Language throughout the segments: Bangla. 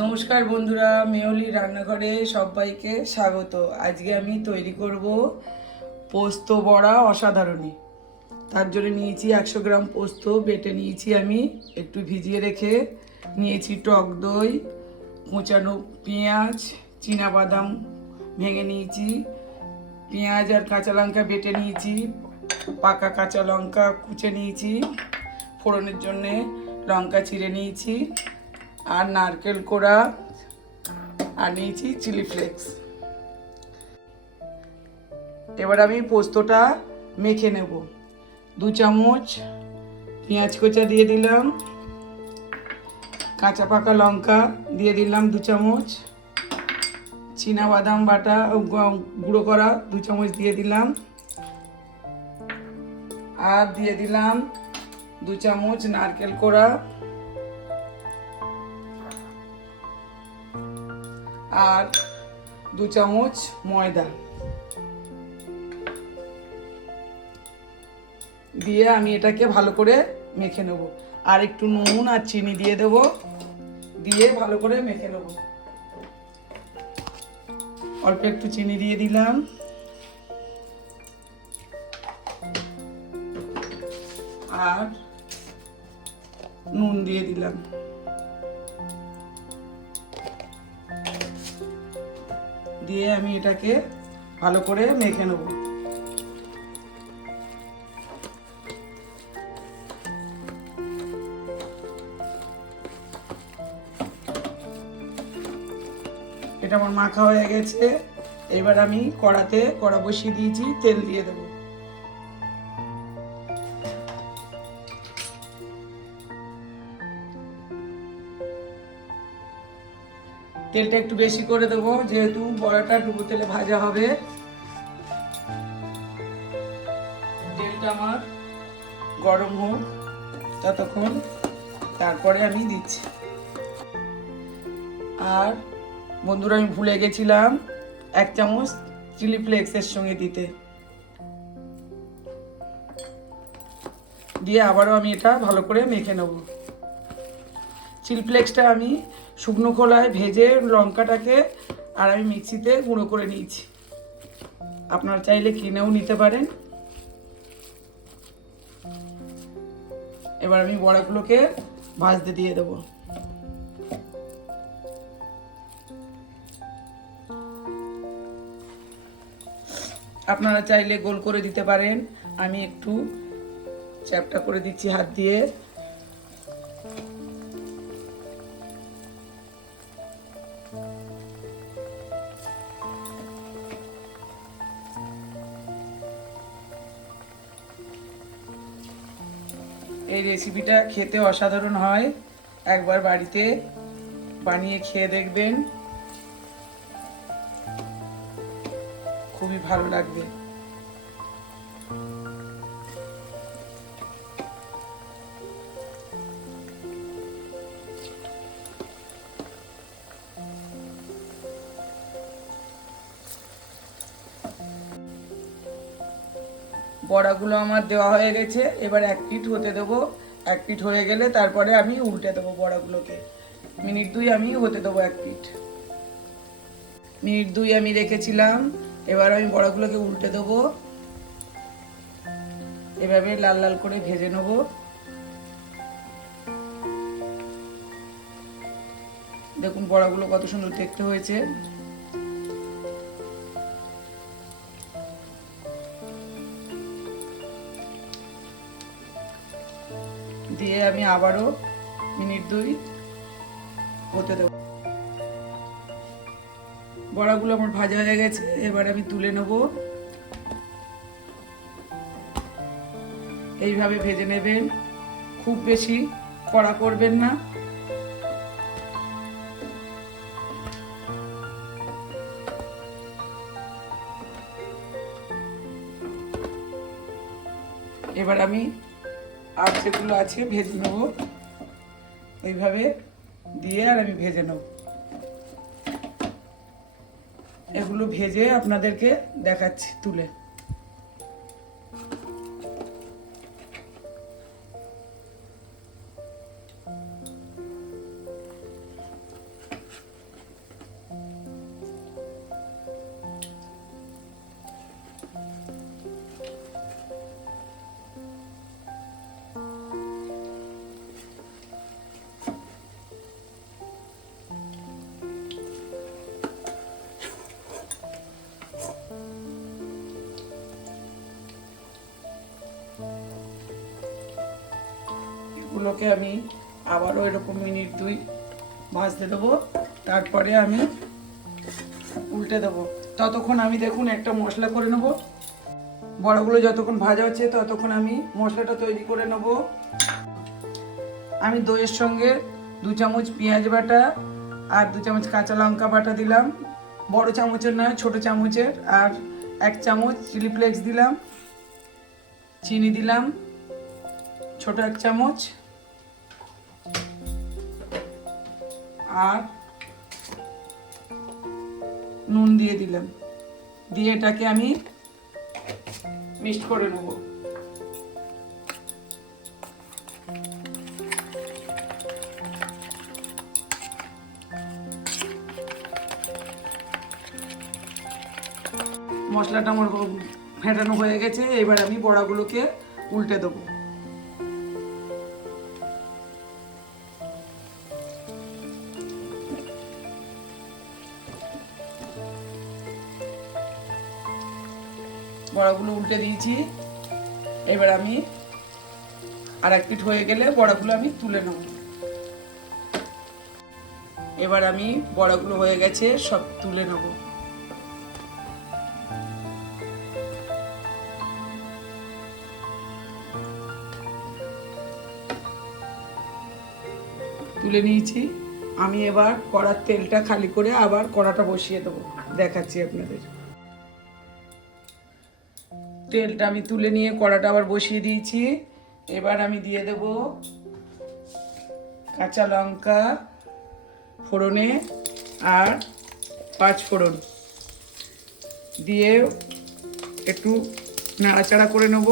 নমস্কার বন্ধুরা, মেয়লি রান্নাঘরে সবাইকে স্বাগত। আজকে আমি তৈরি করব পোস্ত বড়া অসাধারণী। তার জন্য নিয়েছি 100 গ্রাম পোস্ত বেটে নিয়েছি, আমি একটু ভিজিয়ে রেখে নিয়েছি টক দই, কুচানো পেঁয়াজ, বাদাম ভেঙে নিয়েছি, পেঁয়াজ আর কাঁচা লঙ্কা বেটে নিয়েছি, পাকা কাঁচা লঙ্কা কুচে নিয়েছি, ফোড়নের জন্যে লঙ্কা চিড়ে নিয়েছি, আর নারকেল কোড়া, আর নিয়েছি চিলি ফ্লেক্স। এবার আমি পোস্তটা মেখে নেব। 2 চামচ পেঁয়াজ কোচা দিয়ে দিলাম, কাঁচা পাকা লঙ্কা দিয়ে দিলাম 2 চামচ, বাদাম বাটা গুঁড়ো করা 2 চামচ দিয়ে দিলাম, আর দিয়ে দিলাম 2 চামচ নারকেল কোড়া, আর 2 চামচ ময়দা দিয়ে আমি এটাকে ভালো করে মেখে নেব। আর একটু নুন আর চিনি দিয়ে দেব, দিয়ে ভালো করে মেখে নেব। অল্প একটু চিনি দিয়ে দিলাম, আর নুন দিয়ে দিলাম, দিয়ে আমি এটাকে ভালো করে মেখে নেব। এটা আমার মাখা হয়ে গেছে। এবার আমি কড়া বসিয়ে দিয়েছি, তেল দিয়ে দেব। তেলটা একটু বেশি করে দেবো, যেহেতু বড়াটা ডুবো তেলে ভাজা হবে। তেলটা আমার গরম হোক ততক্ষণ, তারপরে আমি দিচ্ছি। আর বন্ধুরা, আমি ভুলে গেছিলাম 1 চামচ চিলি ফ্লেক্সের সঙ্গে দিতে, দিয়ে আবারও আমি এটা ভালো করে মেখে নেব। চিলি ফ্লেক্সটা আমি শুকনো খোলায় ভেজে লঙ্কাটাকে আর আমি মিক্সিতে গুঁড়ো করে নিয়েছি, আপনারা চাইলে কিনেও নিতে পারেন। এবার আমি বড়াগুলোকে ভাজতে দিয়ে দেবো। আপনারা চাইলে গোল করে দিতে পারেন, আমি একটু চ্যাপটা করে দিচ্ছি হাত দিয়ে। এই রেসিপিটা খেতে অসাধারণ হয়, একবার বাড়িতে বানিয়ে খেয়ে দেখবেন, খুবই ভালো লাগবে। বড়াগুলো আমার দেওয়া হয়ে গেছে, এবার 1 পিঠ হতে দেবো। 1 পিঠ হয়ে গেলে তারপরে আমি উল্টে দেবো বড়াগুলোকে। মিনিট 2 আমি হতে দেবো 1 পিঠ। মিনিট 2 আমি রেখেছিলাম, এবার আমি বড়াগুলোকে উল্টে দেবো। এভাবে লাল লাল করে ভেজে নেব। দেখুন বড়াগুলো কত সুন্দর দেখতে হয়েছে। দিয়ে আমি আবারও মিনিট 2 হতে দেব। বড়াগুলো আমার ভাজা হয়ে গেছে, এবার আমি তুলে নেব। এইভাবে ভেজে নেবেন, খুব বেশি কড়া করবেন না। এবার আমি আর যেগুলো আছে ভেজে নেব, ওইভাবে দিয়ে আর আমি ভেজে নেব। এগুলো ভেজে আপনাদেরকে দেখাচ্ছি তুলে। বড়াগুলোকে আমি আবারও এরকম মিনিট 2 ভাজতে দেবো। তারপরে আমি উল্টে দেবো। ততক্ষণ আমি দেখুন একটা মশলা করে নেব। বড়াগুলো যতক্ষণ ভাজা হচ্ছে ততক্ষণ আমি মশলাটা তৈরি করে নেব। আমি দইয়ের সঙ্গে 2 চামচ পেঁয়াজ বাটা আর 2 চামচ কাঁচা লঙ্কা বাটা দিলাম, বড় চামচের নয় ছোট চামচের। আর 1 চামচ চিলি ফ্লেক্স দিলাম, চিনি দিলাম ছোট 1 চামচ, আর নুন দিয়ে দিলাম। দিয়ে এটাকে আমি মিক্সড করে নেব। মশলাটা আমার ফেটানো হয়ে গেছে। এবার আমি বড়াগুলোকে উল্টে দেবো। বড়াগুলো উল্টে দিয়েছি। এবার আমি আর 1 পিঠ হয়ে গেলে বড়াগুলো আমি তুলে নেব। এবার আমি বড়াগুলো হয়ে গেছে সব তুলে নেব। তুলে নিয়েছি। আমি এবার কড়ার তেলটা খালি করে আবার কড়াটা বসিয়ে দেবো, দেখাচ্ছি আপনাদের। তেলটা আমি তুলে নিয়ে কড়াটা আবার বসিয়ে দিয়েছি। এবার আমি দিয়ে দেব কাঁচা লঙ্কা ফোড়নে আর 5 ফোড়ন দিয়ে একটু নাড়াচাড়া করে নেব।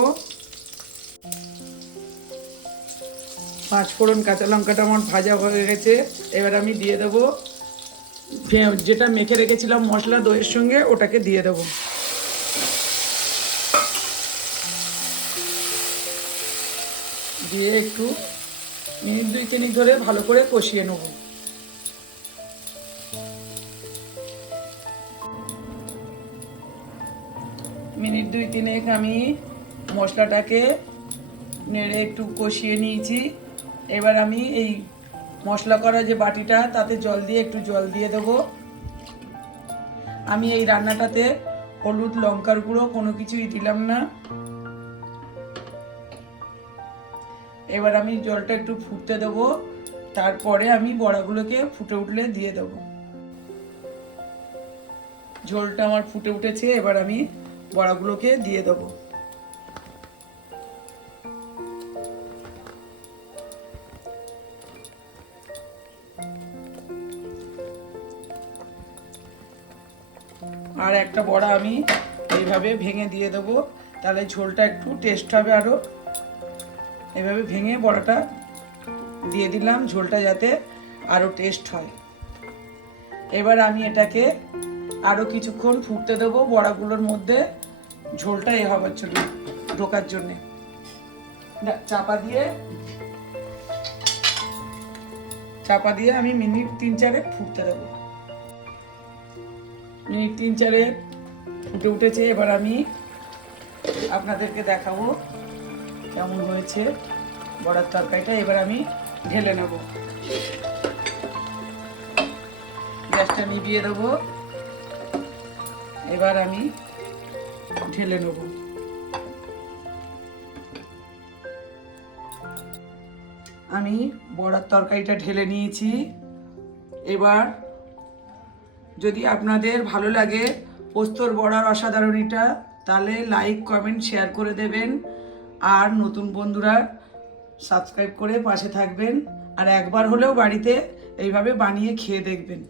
5 ফোড়ন কাঁচা লঙ্কাটা আমার ভাজা হয়ে গেছে। এবার আমি দিয়ে দেব যেটা মেখে রেখেছিলাম মশলা দইয়ের সঙ্গে, ওটাকে দিয়ে দেব। দিয়ে একটু মিনিট 2-3 ধরে ভালো করে কষিয়ে নেব। মিনিট 2-3 আমি মশলাটাকে নেড়ে একটু কষিয়ে নিয়েছি। এবার আমি এই মশলা করা যে বাটিটা তাতে একটু জল দিয়ে দেব। আমি এই রান্নাটাতে হলুদ লঙ্কার গুঁড়ো কোনো কিছুই দিলাম না। এবার আমি জলটা একটু ফুটতে দেব। তারপরে আমি বড়াগুলোকে ফুটে উঠলে দিয়ে দেব। ঝোলটা আমার ফুটে উঠেছে। এবার আমি বড়াগুলোকে দিয়ে দেব। আর একটা বড়া আমি এইভাবে ভেঙে দিয়ে দেব, তাহলে ঝোলটা একটু টেস্ট হবে আরও। এভাবে ভেঙে বড়াটা দিয়ে দিলাম, ঝোলটা যাতে আরও টেস্ট হয়। এবার আমি এটাকে আরও কিছুক্ষণ ফুটতে দেবো বড়াগুলোর মধ্যে, ঝোলটা হবার জন্য, ঢোকার জন্যে। চাপা দিয়ে আমি মিনিট 3-4 ফুটতে দেবো। মিনিট 3-4 ফুটে উঠেছে। এবার আমি আপনাদেরকে দেখাবো কেমন হয়েছে বড়ার তরকারিটা। এবার আমি ঢেলে নেব। গ্যাসটা নিভিয়ে দেবো। এবার আমি ঢেলে নেব। আমি বড়ার তরকারিটা ঢেলে নিয়েছি। এবার যদি আপনাদের ভালো লাগে পোস্তর বড়ার অসাধারণীটা, তাহলে লাইক কমেন্ট শেয়ার করে দেবেন। আর নতুন বন্ধুরা সাবস্ক্রাইব করে পাশে থাকবেন। আর একবার হলেও বাড়িতে এইভাবে বানিয়ে খেয়ে দেখবেন।